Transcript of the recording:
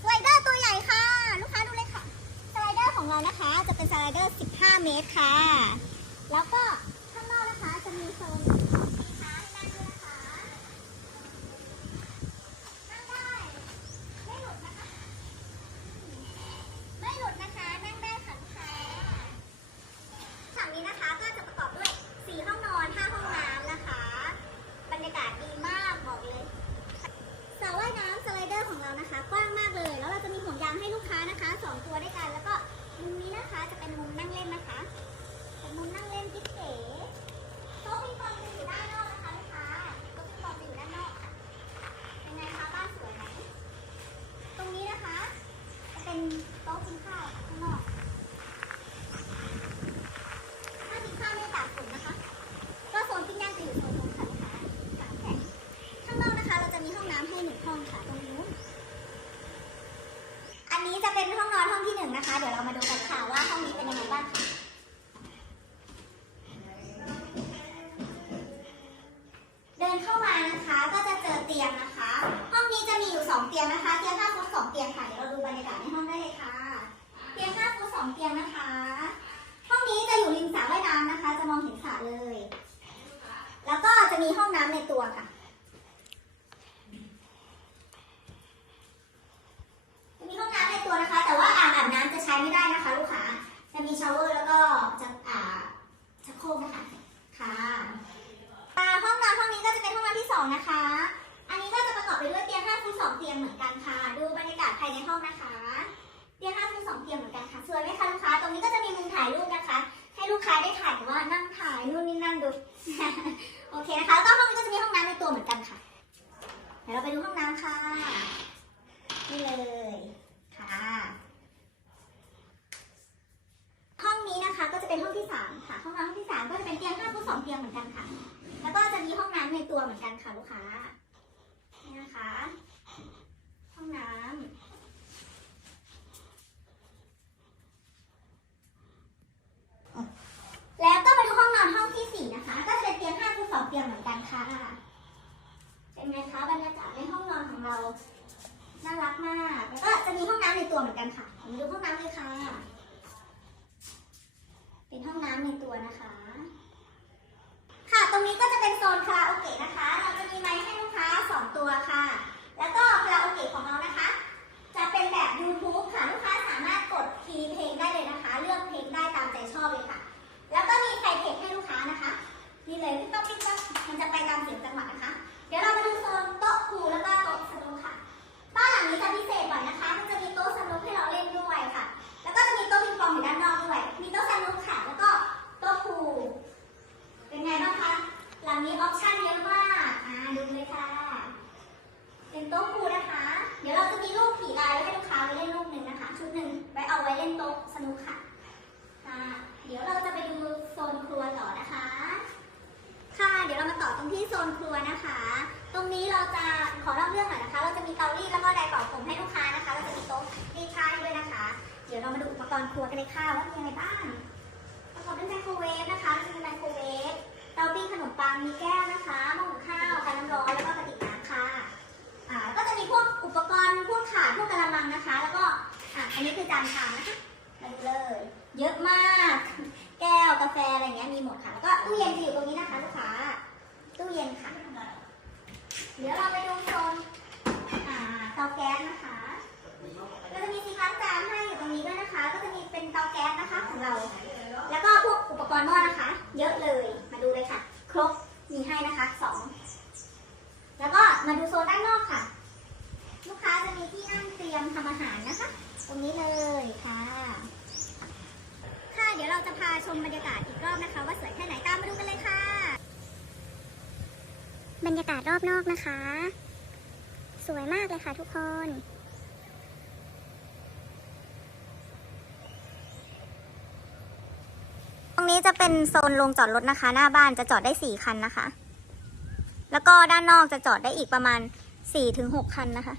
สไลเดอร์ตัวใหญ่ค่ะ ลูกค้าดูเลยค่ะ สไลเดอร์ของเรานะคะ จะเป็นสไลเดอร์ 15 เมตรค่ะ แล้วก็ข้างนอกนะคะจะมีโซนสีค้าให้นั่งด้วยนะคะ นั่งได้ ไม่หลุดนะคะ ไม่หลุดนะคะ นั่งได้ค่ะลูกค้าฝั่งนี้นะคะก็จะประกอบด้วย 4 ห้องนอน 5 ห้องน้ำนะคะ บรรยากาศดีมากบอกเลย สระว่ายน้ำสไล เรานะคะกว้างมากเลย แล้วเราจะมีห่วงยางให้ลูกค้านะคะสองตัวด้วยกัน แล้วก็มุมนี้นะคะจะเป็นมุมนั่งเล่นนะคะ เป็นมุมนั่งเล่นกิ๊บเก๋โต๊ะปิงปองจะอยู่ด้านนอกนะคะลูกค้าโต๊ะปิงปองจะอยู่ด้านนอกค่ะเป็นไงคะบ้านสวยไหมตรงนี้นะคะ จะเป็นโต๊ะกินข้าวข้างนอกถ้ากินข้าวไม่ตากฝนนะคะ ก็โซนปิ้งย่างจะอยู่โซนนู้นค่ะลูกค้าสามแผงข้างนอกนะคะ เราจะมีห้องน้ำให้หนึ่งห้องค่ะตรงนี้ เป็นห้องนอนห้องที่หนึ่งนะคะ เดี๋ยวเรามาดูกันค่ะว่าห้องนี้เป็นยังไงบ้างค่ะเดินเข้ามานะคะก็จะเจอเตียงนะคะ ห้องนี้จะมีอยู่สองเตียงนะคะเตียงห้าฟุตสองเตียงค่ะเดี๋ยวเราดูบรรยากาศในห้องได้เลยค่ะ เตียงห้าฟุตสองเตียงนะคะ ห้องนี้จะอยู่ริมสระว่ายน้ำนะคะ จะมองเห็นสระเลย แล้วก็จะมีห้องน้ำในตัวค่ะ จะมีห้องน้ำในตัวนะคะ แต่ว่าอ่างอาบน้ำจะใช้ไม่ได้นะคะ ลูกค้า จะมีชาวเวอร์แล้วก็จะอ่าชักโครกนะคะค่ะอ่าห้องน้ำห้องนี้ก็จะเป็นห้องน้ำที่สองนะคะ อันนี้ก็จะประกอบไปด้วยเตียง5ฟุต2 เหมือนกันค่ะ ดูบรรยากาศภายในห้องนะคะเตียง5ฟุต2เตียงเหมือนกันค่ะสวยไหมคะลูกค้า ตรงนี้ก็จะมีมุมถ่ายรูปนะคะ ให้ลูกค้าได้ถ่ายว่านั่งถ่ายนู่นนี่นั่นดู โอเคนะคะ แล้วก็ห้องนี้ก็จะมีห้องน้ำในตัวเหมือนกันค่ะ เดี๋ยวเราไปดูห้องน้ำค่ะนี่เลยค่ะ ห้องนี้นะคะก็จะเป็นห้องที่สามค่ะ ห้องน้ำห้องที่สามก็จะเป็นเตียงห้าฟุตสองเตียงเหมือนกันค่ะ แล้วก็จะมีห้องน้ำในตัวเหมือนกันค่ะลูกค้า นี่นะคะ ห้องน้ำแล้วก็มาดูห้องนอนห้องที่สี่นะคะ ก็จะเป็นเตียงห้าฟุตสองเตียงเหมือนกัน ค่ะ เป็นไงคะบรรยากาศในห้องนอนของเรา น่ารักมาก แล้วก็จะมีห้องน้ำในตัวเหมือนกันค่ะมาดูห้องน้ำเลยค่ะ เป็นห้องน้ำในตัวนะคะ ค่ะ ตรงนี้ก็จะเป็นโซนคาราโอเกะนะคะ นโต๊ะสนุกค่ะค่ะ เดี๋ยวเราจะไปดูโซนครัวต่อนะคะ ค่ะ เดี๋ยวเรามาต่อตรงที่โซนครัวนะคะ ตรงนี้เราจะขอเล่าเรื่องหน่อยนะคะ เราจะมีเตารีดแล้วก็ไดร์เป่าผมให้ลูกค้านะคะ เราจะมีโต๊ะรีดผ้าให้ด้วยนะคะ เดี๋ยวเรามาดูอุปกรณ์ครัวกันเลยค่ะว่ามีอะไรบ้างประกอบด้วยไมโครเวฟนะคะมีไมโครเวฟ เตาปิ้งขนมปัง มีแก้วนะคะหม้อหุงข้าวการน้ำร้อนแล้วก็กระติกน้ำค่ะอ่าก็จะมีพวกอุปกรณ์พวกถาดพวกกระมังนะคะ แล้วก็อะอันนี้คือจานชามนะคะ เลย เยอะมาก แก้วกาแฟอะไรเงี้ยมีหมดค่ะแล้วก็ตู้เย็นจะอยู่ตรงนี้นะคะลูกค้าตู้เย็นค่ะ เดี๋ยวเราไปดูโซนอ่าเตาแก๊สนะคะก็จะมีซิงค์ล้างจานให้อยู่ตรงนี้ด้วยนะคะ ก็จะมีเป็นเตาแก๊สนะคะของเรา แล้วก็พวกอุปกรณ์หม้อนะคะ เยอะเลยมาดูเลยค่ะ ครบมีให้นะคะสองแล้วก็มาดูโซนด้านนอกค่ะ ลูกค้าจะมีที่นั่งเตรียมทำอาหารนะคะ ตรงนี้เลยค่ะ เราจะพาชมบรรยากาศอีกรอบนะคะ ว่าสวยแค่ไหนตามมาดูกันเลยค่ะ บรรยากาศรอบนอกนะคะ สวยมากเลยค่ะทุกคนตรงนี้จะเป็นโซนลงจอดรถนะคะ หน้าบ้านจะจอดได้ 4 คันนะคะ แล้วก็ด้านนอกจะจอดได้อีกประมาณ 4-6 คันนะคะ